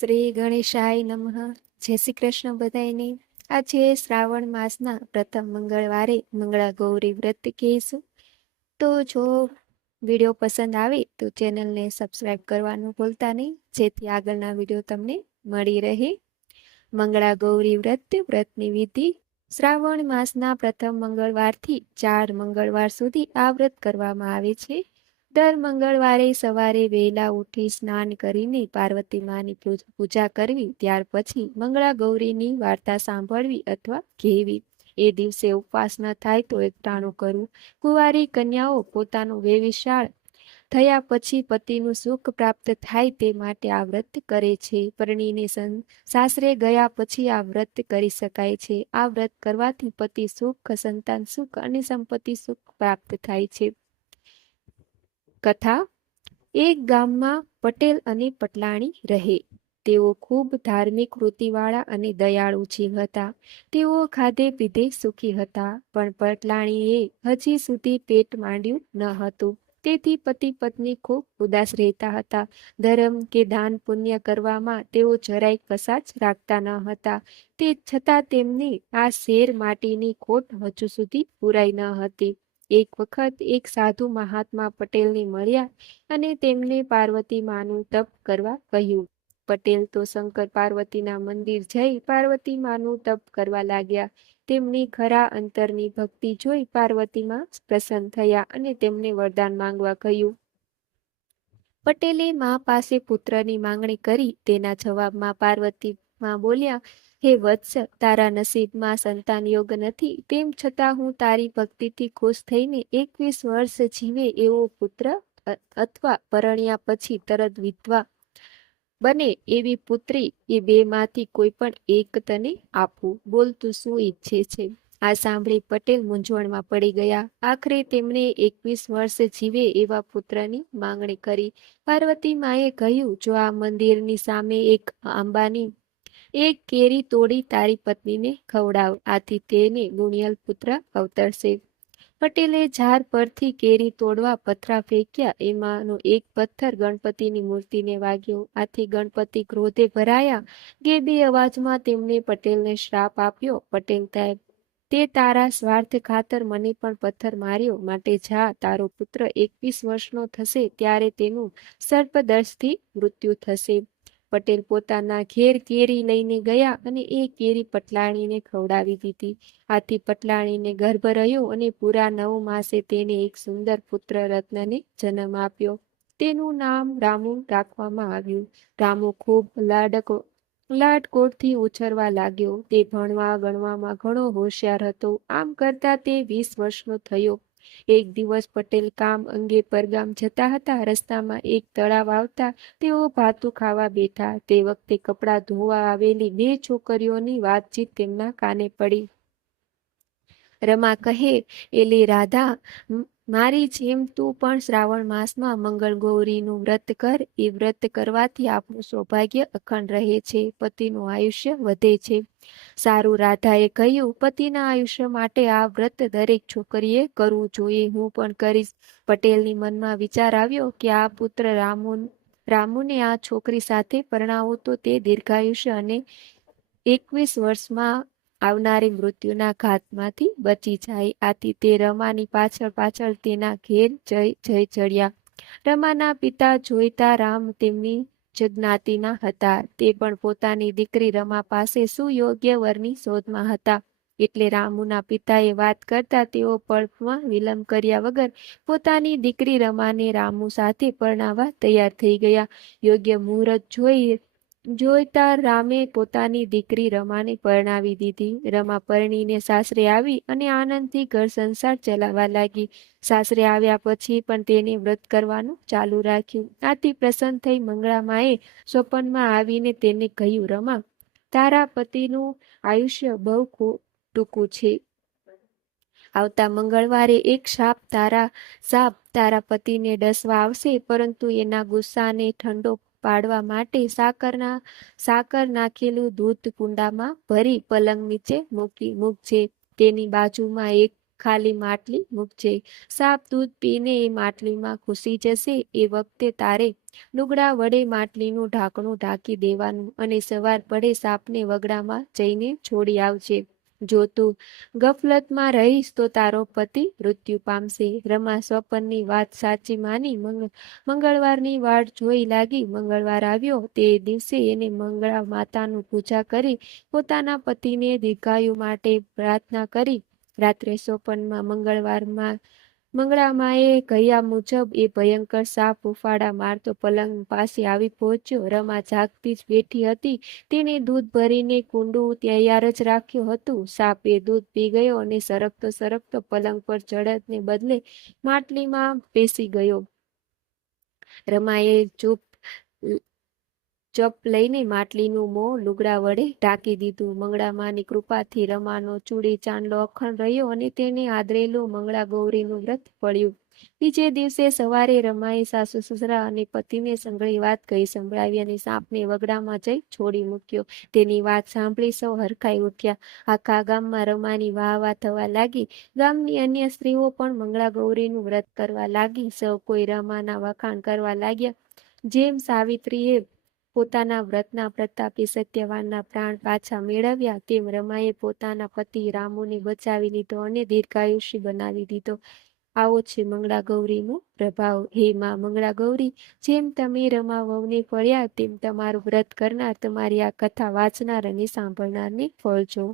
શ્રી ગણેશાય નમઃ. જય શ્રી કૃષ્ણ બધાયને. આજે શ્રાવણ માસના પ્રથમ મંગળવારે મંગળા ગૌરી વ્રત કહીશું. તો જો વીડિયો પસંદ આવે તો ચેનલને સબસ્ક્રાઈબ કરવાનું ભૂલતા નહીં. જેથી આગળના વીડિયો તમને મળી રહે. મંગળા ગૌરી વ્રત, વ્રતની વિધિ. શ્રાવણ માસના પ્રથમ મંગળવારથી ચાર મંગળવાર સુધી આ વ્રત કરવામાં આવે છે. દર મંગળવારે સવારે વહેલા ઉઠી સ્નાન કરીને પાર્વતી માની પૂજા કરવી, ત્યાર પછી મંગળા ગૌરીની વાર્તા સાંભળવી અથવા કહેવી. એ દિવસે ઉપવાસ ન થાય તો એકટાણું કરવું. કુંવારી કન્યાઓ પોતાનું વેવિશાળ થયા પછી પતિનું સુખ પ્રાપ્ત થાય તે માટે આ વ્રત કરે છે. પરણીને સાસરે ગયા પછી આ વ્રત કરી શકાય છે. આ વ્રત કરવાથી પતિ સુખ, સંતાન સુખ અને સંપત્તિ સુખ પ્રાપ્ત થાય છે. કથા એક ગામમાં પટેલ અને પટલાણી રહે. તેઓ ખૂબ ધાર્મિક વૃત્તિવાળા અને દયાળુ જીવ હતા. તેઓ ખાધે પીધે સુખી હતા, પણ પટલાણીએ હજી સુધી પેટ માંડ્યું ન હતું. તેથી પતિ પત્ની ખૂબ ઉદાસ રહેતા હતા. ધર્મ કે દાન પુણ્ય કરવામાં તેઓ જરાય કસાચ રાખતા ન હતા. તે છતાં તેમની આ શેર માટીની ખોટ હજુ સુધી પૂરાઈ ન હતી. એક વખત એક સાધુ મહાત્મા પટેલને મળ્યા અને તેમને પાર્વતી માનું તપ કરવા કહ્યું. પટેલ તો શંકર પાર્વતીના મંદિર જઈ પાર્વતી માનું તપ કરવા લાગ્યા. તેમની ખરા અંતરની ભક્તિ જોઈ પાર્વતીમાં પ્રસન્ન થયા અને તેમને વરદાન માંગવા કહ્યું. પટેલે મા પાસે પુત્રની માંગણી કરી. તેના જવાબમાં પાર્વતી માં બોલ્યા હે વત્સ, તારા નસીબમાં સંતાન યોગ નથી. તેમ છતાં હું તારી ભક્તિથી ખુશ થઈને એકવીસ વર્ષ જીવે એવો પુત્ર અથવા પરણ્યા પછી તરત વિધવા બને એવી પુત્રી એ બેમાંથી કોઈ પણ એક તને આપું. બોલ શું ઈચ્છે છે? આ સાંભળી પટેલ મૂંઝવણમાં પડી ગયા. આખરે તેમણે એકવીસ વર્ષ જીવે એવા પુત્રની માંગણી કરી. પાર્વતી માએ કહ્યું, જો આ મંદિરની સામે એક આંબાની એક કેરી તોડી તારી પત્નીને ખવડાવ. આથી તેને ગુણિયલ પુત્ર અવતરશે. પટેલે ઝાડ પરથી કેરી તોડવા પથરા ફેંક્યા. એમાંનો એક પથ્થર ગણપતિની મૂર્તિને વાગ્યો. આથી ગણપતિ ક્રોધે ભરાયા. ગેબી અવાજમાં તેમણે પટેલને શ્રાપ આપ્યો. પટેલ સાહેબ તે તારા સ્વાર્થ ખાતર મને પણ પથ્થર માર્યો. માટે જા, તારો પુત્ર એકવીસ વર્ષનો થશે. ત્યારે તેનું સર્પદર્શથી મૃત્યુ થશે. પટેલ પોતાના ઘેર કેરી લઈને ગયા અને એ કેરી પટલાણીને ખવડાવી દીધી. આથી પટલાણીને ગર્ભ રહ્યો અને પૂરા નવ માસે તેને એક સુંદર પુત્ર રત્નને જન્મ આપ્યો. તેનું નામ રામુ રાખવામાં આવ્યું. રામુ ખૂબ લાડકો લાટકોટથી ઉછરવા લાગ્યો. તે ભણવા ગણવામાં ઘણો હોશિયાર હતો. આમ કરતા તે વીસ વર્ષનો થયો. એક દિવસ પટેલ કામ અંગે પરગામ જતા હતા, રસ્તામાં એક તળાવ આવતા તેઓ ભાતું ખાવા બેઠા. તે વખતે કપડાં ધોવા આવેલી બે છોકરીઓની વાતચીત તેમના કાને પડી. રમા કહે, એલી રાધા મારી જેમ તું પણ શ્રાવણ માસમાં મંગળ ગૌરીનું વ્રત કર. એ વ્રત કરવાથી આપણું સૌભાગ્ય અખંડ રહે છે, પતિનું આયુષ્ય વધે છે. સારું રાધાએ કહ્યું, પતિના આયુષ્ય માટે આ વ્રત દરેક છોકરીએ કરવું જોઈએ. હું પણ કરીશ. પટેલની મનમાં વિચાર આવ્યો કે આ પુત્ર રામુ રામુને આ છોકરી સાથે પરણાવો તો તે દીર્ઘાયુષ્ય અને એકવીસ વર્ષમાં આવનારી મૃત્યુના ઘાતમાંથી બચી જાય. આથી તે રમાની પાછળ પાછળ તેના ઘેર જઈ જઈ ચડ્યા. રમાના પિતા જોઈતા રામ તેમની જ હતા. તે પણ પોતાની દીકરી રમા પાસે સુયોગ્ય વરની શોધમાં હતા. એટલે રામુના પિતાએ વાત કરતા તેઓ પળમાં વિલંબ કર્યા વગર પોતાની દીકરી રમાને રામુ સાથે પરણાવવા તૈયાર થઈ ગયા. યોગ્ય મુહૂર્ત જોઈ જોઈતા રામે પોતાની દીકરી રમાને પરણાવી દીધી. રમા પરણીને સાસરે આવી અને આનંદથી ઘર સંસાર ચલાવવા લાગી. સાસરે આવ્યા પછી પણ તેને વ્રત કરવાનું ચાલુ રાખ્યું. આથી પ્રસન્ન થઈ મંગળામાએ સ્વપનમાં આવીને તેને કહ્યું, રમા, તારા પતિનું આયુષ્ય બહુ ટૂંકું છે. આવતા મંગળવારે એક સાપ તારા સાપ તારા પતિને ડસવા આવશે, પરંતુ એના ગુસ્સાને ઠંડો પાડવા માટે સાકરના, સાકર નાખેલું દૂધ કુંડામાં ભરી પલંગ નીચે મૂકી, મૂકજે. તેની બાજુમાં એક ખાલી માટલી મૂકજે. સાપ દૂધ પીને એ માટલીમાં ઘૂસી જશે. એ વખતે તારે લુગડા વડે માટલીનું ઢાંકણું ઢાંકી દેવાનું અને સવાર પડે સાપને વગડામાં જઈને છોડી આવજે. જો તું ગફલતમાં રહીશ તો તારો પતિ મૃત્યુ પામશે. રમા સ્વપનની વાત સાચી માની મંગ, મંગળવારની વાટ જોઈ લાગી. મંગળવાર આવ્યો. તે દિવસે એને મંગળા માતાનું પૂજા કરી પોતાના પતિને દીર્ઘાયુ માટે પ્રાર્થના કરી. રાત્રે સ્વપનમાં મંગળવારમાં મંગળામાએ કહ્યા મુજબ એ ભયંકર સાપ ઉફાડા મારતો પલંગ પાસે આવી પહોંચ્યો. રમા જાગતી જ બેઠી હતી. તેણે દૂધ ભરીને કુંડું તૈયાર જ રાખ્યું હતું. સાપ એ દૂધ પી ગયો અને સરકતો સરકતો પલંગ પર ચડતને બદલે માટલીમાં બેસી ગયો. રમાએ ચૂપ ચપ લઈને માટલીનું મોં લુગડા વડે ઢાંકી દીધું. મંગળામાની કૃપાથી રમાનો ચૂડી ચાંદલો અખંડ રહ્યો અને તેને આદરેલું મંગળા ગૌરીનું વ્રત પડ્યું. બીજે દિવસે સવારે રમાએ સાસુ સસરા અને પતિને સંગળી વાત કહી સંભળાવી અને સાપને વગડામાં જઈ છોડી મૂક્યો. તેની વાત સાંભળી સૌ હરખાઈ ઉઠ્યા. આખા ગામમાં રમાની વાહ વાહ થવા લાગી. ગામની અન્ય સ્ત્રીઓ પણ મંગળા ગૌરીનું વ્રત કરવા લાગી. સૌ કોઈ રમાના વખાણ કરવા લાગ્યા. જેમ સાવિત્રીએ પોતાના વ્રતના પ્રતાપે સત્યવાનના પ્રાણ પાછા મેળવ્યા, તેમ રમાએ પોતાના પતિ રામુને બચાવી લીધો અને દીર્ઘાયુષી બનાવી દીધો. આવો છે મંગળા ગૌરીનો પ્રભાવ. હે માં મંગળા ગૌરી જેમ તમે રમા વહુને ફળ્યા, તેમ તમારું વ્રત કરનાર તમારી આ કથા વાંચનાર અને સાંભળનારને ફળજો.